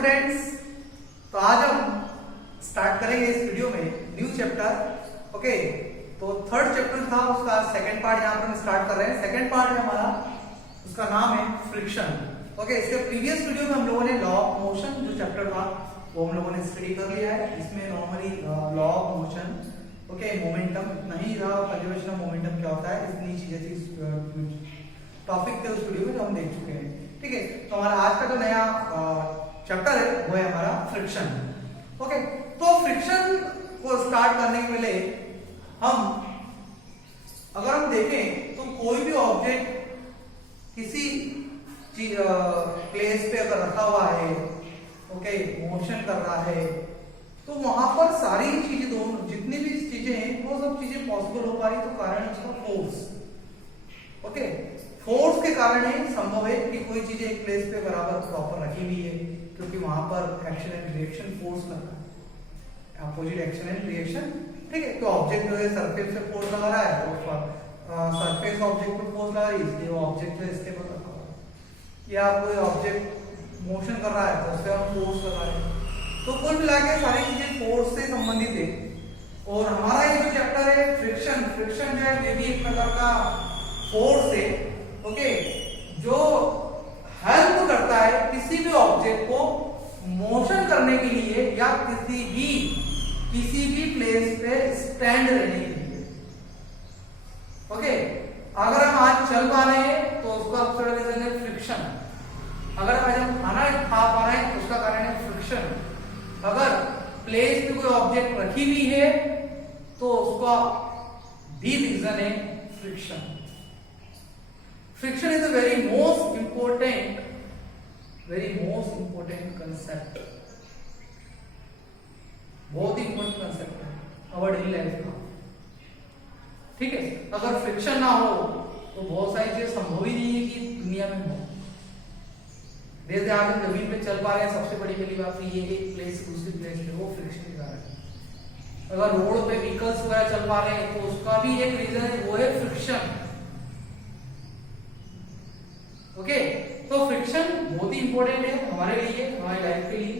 Students, तो आज हम स्टार्ट करेंगे इस वीडियो में न्यू चैप्टर। ओके, तो थर्ड चैप्टर था उसका सेकंड पार्ट यहाँ पर हम स्टार्ट कर रहे हैं। सेकंड पार्ट है हमारा, उसका नाम है फ्रिक्शन। ओके, इसके प्रीवियस वीडियो में हम लोगों ने लॉ ऑफ मोशन जो चैप्टर था वो हम लोगों ने स्टडी कर लिया है। इसमें normally law of motion, okay, momentum इतना ही था, कंजर्वेशन ऑफ मोमेंटम क्या होता है, इतनी चीजें थी, टॉपिक थे उस वीडियो में जो हम देख चुके हैं। ठीक है, तो हमारा आज का जो नया चैप्टर है वो है हमारा फ्रिक्शन। ओके, तो फ्रिक्शन को स्टार्ट करने के पहले अगर हम देखें तो कोई भी ऑब्जेक्ट किसी प्लेस पे अगर रखा हुआ है, ओके, मोशन कर रहा है, तो वहां पर सारी चीजें, दोनों जितनी भी चीजें हैं वो सब चीजें पॉसिबल हो पा रही, तो कारण है उसका फोर्स। ओके, फोर्स के कारण ही संभव है कि कोई चीज एक प्लेस पे बराबर प्रॉपर रखी हुई है, क्योंकि वहां पर एक्शन एंड रिएक्शन फोर्स लग रहा है, अपोजिट एक्शन एंड रिएक्शन। ठीक है, तो ऑब्जेक्ट जो है सरफेस पे फोर्स लगा रहा है, तो सरफेस ऑब्जेक्ट पे फोर्स लगा रही है, इसलिए वो ऑब्जेक्ट जो स्टेबल रखा हुआ है। या कोई ऑब्जेक्ट मोशन कर रहा है तो उस पर हम फोर्स लगा रहे हैं। तो कुल मिला के सारी चीजें फोर्स से संबंधित है। और हमारा ये जो चैप्टर है फ्रिक्शन, फ्रिक्शन जो है ये भी एक प्रकार का फोर्स है, ओके, जो हेल्प करता है किसी भी ऑब्जेक्ट को मोशन करने के लिए या किसी भी प्लेस पे स्टैंड रहने के लिए। ओके, अगर हम आज चल पा रहे हैं तो उसका दूसरा रीजन है फ्रिक्शन। अगर हम आज खाना खा पा रहे हैं तो उसका कारण है फ्रिक्शन। अगर प्लेस पे कोई ऑब्जेक्ट रखी हुई है तो उसका भी रीजन है friction. Friction is a very most important concept, बहुत ही इंपॉर्टेंट कंसेप्ट है आवर डेली लाइफ का। ठीक है, अगर फ्रिक्शन ना हो तो बहुत सारी चीजें संभव ही नहीं है कि दुनिया में हो। जैसे आज हम जमीन पे चल पा रहे हैं, सबसे बड़ी पहली बात ये एक प्लेस से दूसरी प्लेस पे, वो फ्रिक्शन के कारण है। अगर रोड पे व्हीकल्स वगैरह चल पा रहे हैं तो उसका भी एक रीजन है, वो है फ्रिक्शन। ओके, तो फ्रिक्शन बहुत ही इंपॉर्टेंट है हमारे लिए, हमारी लाइफ के लिए।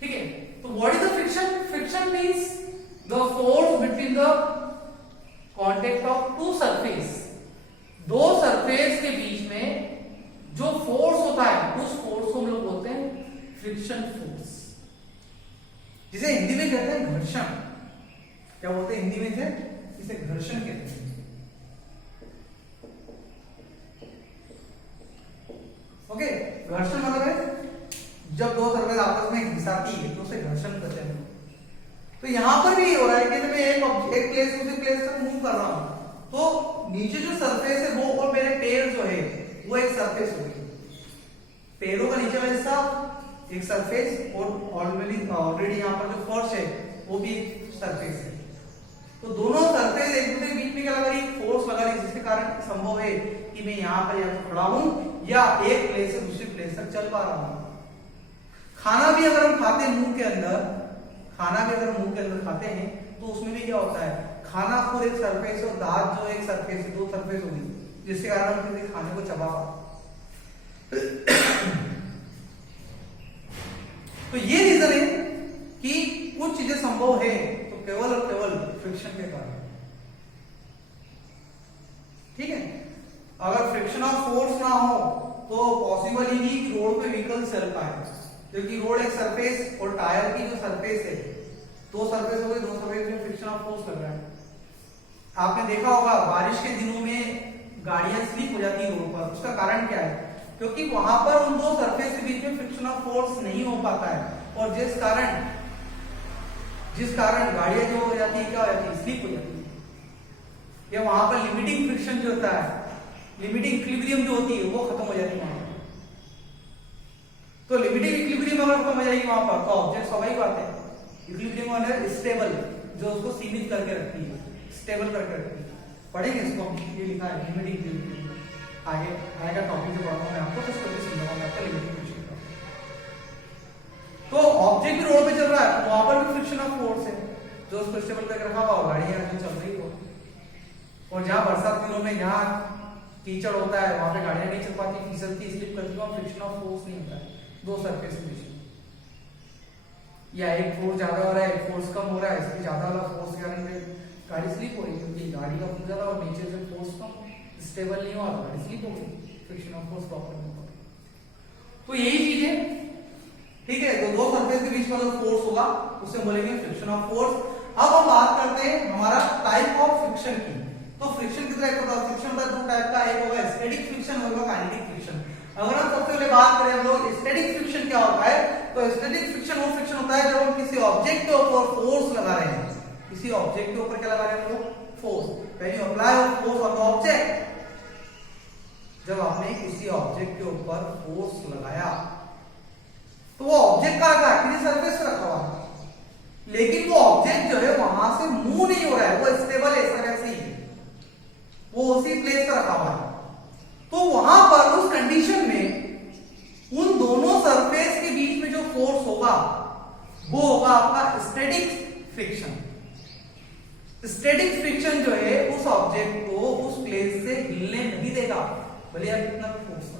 ठीक है, तो what is the friction? Friction means the force between the contact of two surface. दो सरफेस के बीच में जो फोर्स होता है उस फोर्स को हम लोग बोलते हैं फ्रिक्शन फोर्स, जिसे हिंदी में कहते हैं घर्षण। क्या बोलते हैं हिंदी में? इसे घर्षण कहते हैं। ओके, घर्षण मतलब है जब दो सरफेस आपस में घिसाती है तो उसे घर्षण कहते हैं। तो यहां पर भी हो रहा है कि जब मैं एक प्लेस से दूसरी प्लेस तक मूव कर रहा हूं तो नीचे जो सरफेस है वो और मेरे पैर जो है वो एक सरफेस होगी। पैरों का नीचे वाला हिस्सा एक सरफेस और ऑलरेडी यहां पर जो फर्श है वो भी एक सरफेस है। तो दोनों सरफेस एक दूसरे के बीच में क्या लगा रही है? फोर्स लगा रही है, जिसके कारण संभव है कि मैं यहां पर या तो खड़ा हूं या एक प्लेस से दूसरी प्लेस तक चल पा रहा हूं। खाना भी अगर हम खाते हैं मुंह के अंदर, खाते हैं तो उसमें भी क्या होता है? खाना खुद एक सरफेस और दांत जो एक सरफेस है, दो सरफेस होगी, जिसके कारण हम किसी खाने को चबा तो ये रीजन है कि कुछ चीजें संभव है तो केवल और केवल फ्रिक्शन के कारण। ठीक है, अगर फ्रिक्शन ऑफ फोर्स ना हो तो पॉसिबल ही नहीं कि रोड पे व्हीकल चल पाए, क्योंकि रोड एक सरफेस और टायर की जो सरफेस है, दो सरफेस हो गए, दो सरफेस में फ्रिक्शन ऑफ फोर्स लग रहा है। आपने देखा होगा बारिश के दिनों में गाड़ियां स्लिप हो जाती है रोड पर, उसका कारण क्या है? क्योंकि वहां पर उन दो सरफेस के बीच में फ्रिक्शन ऑफ फोर्स नहीं हो पाता है, और जिस कारण गाड़ियां जो हो जाती है, क्या हो जाती है? स्लिप हो जाती है। या वहां पर लिमिटिंग फ्रिक्शन जो होता है, लिमिटिंग इक्विलिब्रियम जो होती है वो खत्म हो जाती है वहां पर। तो लिमिटिंग इक्विलिब्रियम अगर खत्म हो जाएगी वहां पर तो ऑब्जेक्ट स्वाभाविक बात है इक्विलिब्रियम वाला स्टेबल, जो उसको सीमित करके रखती है, स्टेबल करके रखती है। पढ़ेंगे इसको, ये लिखा है लिमिटिंग इक्विलिब्रियम। आगे आएगा टॉपिक जो पढ़ाऊंगा मैं आपको, तो इसको भी समझाऊंगा मैं आपको लिमिटिंग फ्रिक्शन का। तो ऑब्जेक्ट भी रोड पे चल रहा है तो वहां पर भी फ्रिक्शन ऑफ फोर्स है, जो उसको स्टेबल करके रखा हुआ, गाड़ियां जो चल रही हो। और जहां बरसात के दिनों में जहां कीचड़ होता है वहां पे गाड़ियां नहीं चल पाती, फिसलती, स्लिप करती है, फ्रिक्शन ऑफ फोर्स नहीं होता है दो सरफेस के बीच में। या एक फोर्स ज्यादा हो रहा है, एक फोर्स कम हो रहा है, इसके ज्यादा वाला फोर्स के कारण गाड़ी स्लिप हो रही है, क्योंकि गाड़ी का फोर्स ज्यादा और नीचे से फोर्स कम, स्टेबल नहीं हुआ तो गाड़ी स्लिप हो गई, फ्रिक्शन ऑफ फोर्स प्रॉपर नहीं हो पाई। तो यही चीज है, ठीक है। तो दो सरफेस के बीच में जो फोर्स होगा उसे बोलेंगे फ्रिक्शन ऑफ फोर्स। अब हम बात करते हैं हमारा टाइप ऑफ फ्रिक्शन की। तो फ्रिक्शन कितने टाइप का होता है? फ्रिक्शन का दो टाइप का, एक होगा स्टैटिक फ्रिक्शन, होगा काइनेटिक फ्रिक्शन। अगर हम सबसे पहले बात करें हम लोग स्टैटिक फ्रिक्शन क्या होता है, तो स्टैटिक फ्रिक्शन वो फ्रिक्शन होता है जब हम किसी ऑब्जेक्ट के ऊपर फोर्स लगा रहे हैं। किसी ऑब्जेक्ट के ऊपर क्या लगा रहे हैं हम लोग? Force. When you apply force on the object, जब आपने किसी ऑब्जेक्ट के ऊपर फोर्स लगाया तो वो ऑब्जेक्ट का रखा है, किसी सरफेस पे रखा हुआ है, लेकिन वो ऑब्जेक्ट जो है वहां से मूव नहीं हो रहा है, वो स्टेबल है, ऐसा वैसे ही है, वो उसी प्लेस पर रखा हुआ है। तो वहां पर उस कंडीशन में उन दोनों सरफेस के बीच में जो फोर्स होगा वो होगा आपका स्टैटिक फ्रिक्शन। स्टैटिक फ्रिक्शन जो है उस ऑब्जेक्ट को उस प्लेस से हिलने नहीं देगा, भले आप कितना भी फोर्स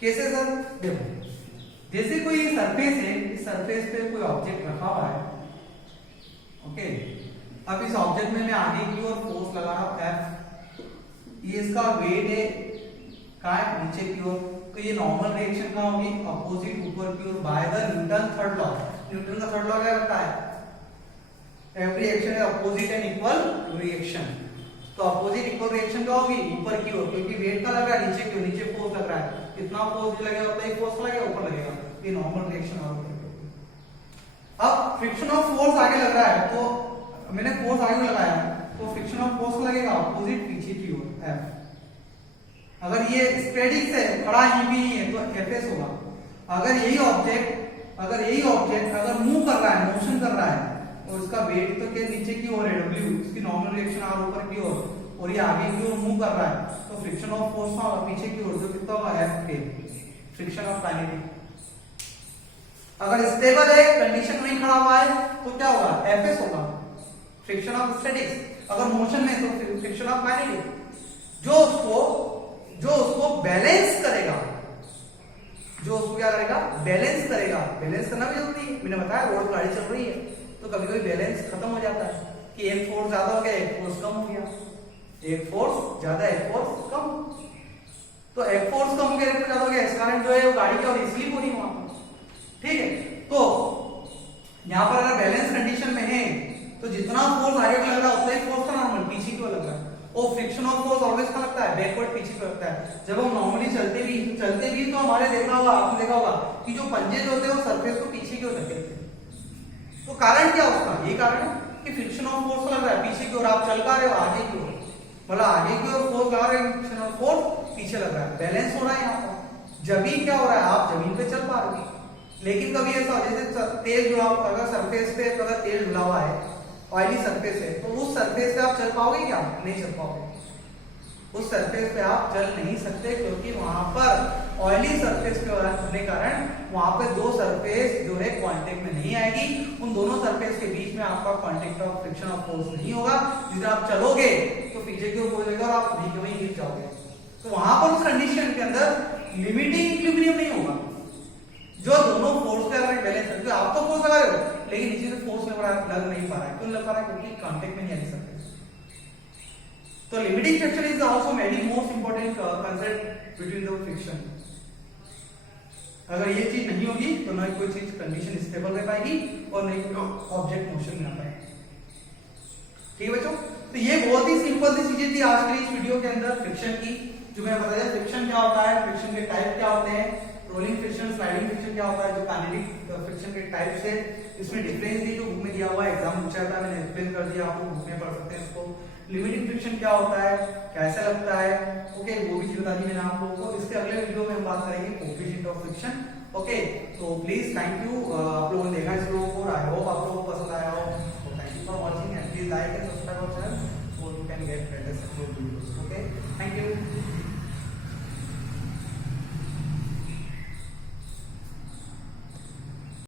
कैसे सर? देखो, जैसे कोई सरफेस है, इस सरफेस पे कोई ऑब्जेक्ट रखा हुआ है, ओके। अब इस ऑब्जेक्ट में मैं आगे की ओर फोर्स लगा रहा हूं F, ये इसका वेट है, कहाँ है? नीचे की ओर। तो ये नॉर्मल रिएक्शन कहाँ होगी? अपोजिट ऊपर की ओर by the Newton third law. Newton का थर्ड लॉ क्या कहता है? Every action is opposite and equal reaction. तो अपोजिट इक्वल रिएक्शन क्या होगी? ऊपर की ओर, क्योंकि वेट का लग रहा है नीचे की ओर, नीचे फोर्स लग रहा है, कितना फोर्स लगेगा उतना ही फोर्स लगेगा, ऊपर लगेगा। ये नॉर्मल रिएक्शन और अब फ्रिक्शन ऑफ फोर्स आगे लग रहा है, तो मैंने फोर्स आगे लगाया, तो फ्रिक्शन ऑफ फोर्स लगेगा अपोजिट पीछे की ओर F। अगर ये स्टैटिक है, खड़ा ही भी है, तो Fs होगा। अगर यही ऑब्जेक्ट अगर मूव कर रहा है, मोशन कर रहा है, और इसका वेट तो क्या नीचे की ओर है W, इसकी नॉर्मल रिएक्शन R ऊपर की ओर, और ये आगे की ओर मूव कर रहा है, तो फ्रिक्शन ऑफ फोर्स होगा पीछे की ओर, जो कितना होगा? F, friction of kinetic. अगर स्टेबल है, कंडीशन में खड़ा हुआ है, तो क्या होगा? Fs होगा, फ्रिक्शन ऑफ स्टैटिक्स। अगर मोशन में तो फ्रिक्शन ऑफ काइनेटिक। जो उसको बैलेंस करेगा, जो उसको क्या करेगा? बैलेंस करेगा। बैलेंस करना भी जरूरी है, मैंने बताया रोड गाड़ी चल रही है, तो कभी कभी बैलेंस खत्म हो जाता है कि एक फोर्स ज्यादा हो गया, एक फोर्स कम हो गया, एक फोर्स ज्यादा, एक फोर्स कम। तो एक फोर्स कम हो गया, एक ज्यादा हो गया, इस कारण जो है वो गाड़ी की और स्लिप हो रही है वहां पर, ठीक है। तो यहां पर अगर बैलेंस कंडीशन में है, तो जितना फोर्स आगे लग रहा है उतना ही फोर्स का नॉर्मल पीछे की ओर लग रहा है। और फ्रिक्शन ऑफ फोर्स ऑलवेज का लगता है बैकवर्ड, पीछे को लगता है। जब हम नॉर्मली चलते भी तो हमारे देखा होगा, आपने देखा होगा कि जो पंजे जो होते हैं वो सरफेस को पीछे की ओर धकेलते हैं। तो कारण क्या उसका? ये कारण है कि फ्रिक्शन ऑफ फोर्स लग रहा है पीछे की ओर, आप चल पा रहे हो आगे की ओर, मतलब आगे की ओर फोर्स लगा रहे हैं, फ्रिक्शन ऑफ फोर्स पीछे लग रहा है, बैलेंस हो रहा है यहाँ पर। जमीन क्या हो रहा है? आप जमीन पे चल पा रहे हो। लेकिन कभी ऐसा जैसे तेल जुड़ा, अगर सरफेस पे अगर तेल जुड़ा हुआ है, ऑयली सरफेस है, तो उस सरफेस पे आप चल पाओगे क्या? नहीं चल पाओगे। उस सरफेस पे आप चल नहीं सकते, क्योंकि वहां पर ऑयली सरफेस के होने कारण वहां पे दो सरफेस जो है कांटेक्ट में नहीं आएगी। उन दोनों सरफेस के बीच में आपका contact of friction of force नहीं होगा, जिससे आप चलोगे तो पीछे की ओर हो जाएगा और आप वहीं के वहीं गिर जाओगे। तो वहां पर उस कंडीशन के अंदर लिमिटिंग इक्विलिब्रियम नहीं होगा, जो दोनों फोर्स का अगर बैलेंस है। आप तो फोर्स लगा रहे हो, लेकिन नीचे से फोर्स लग नहीं पा रहा है। क्यों लग पा रहा है? क्योंकि कांटेक्ट में नहीं आ सकते। तो limiting friction is also very most important concept between the friction. अगर ये चीज नहीं होगी तो ना कोई चीज कंडीशन स्टेबल रह पाएगी और नहीं कोई ऑब्जेक्ट मोशन में आ पाएगा। ठीक है बच्चों, तो ये बहुत ही सिंपल सी चीजें थी आज के इस वीडियो के अंदर फ्रिक्शन की, जो मैंने बताया फ्रिक्शन क्या होता है, फ्रिक्शन के टाइप क्या होते हैं, रोलिंग फ्रिक्शन, स्लाइडिंग फ्रिक्शन क्या होता है, जो काइनेटिक फ्रिक्शन के टाइप से इसमें डिफरेंस भी जो बुक में दिया हुआ है, एग्जाम पूछा था, मैंने एक्सप्लेन कर दिया, आप लोग बुक में पढ़ सकते हैं इसको। लिमिटिंग फ्रिक्शन क्या होता है, कैसा लगता है, ओके, वो भी चीज बता दी मैंने आप लोगों को। इसके अगले वीडियो में हम बात करेंगे कोएफिशिएंट ऑफ फ्रिक्शन। ओके, तो प्लीज थैंक यू, आप लोगों ने देखा इस वीडियो को, आई होप आप लोग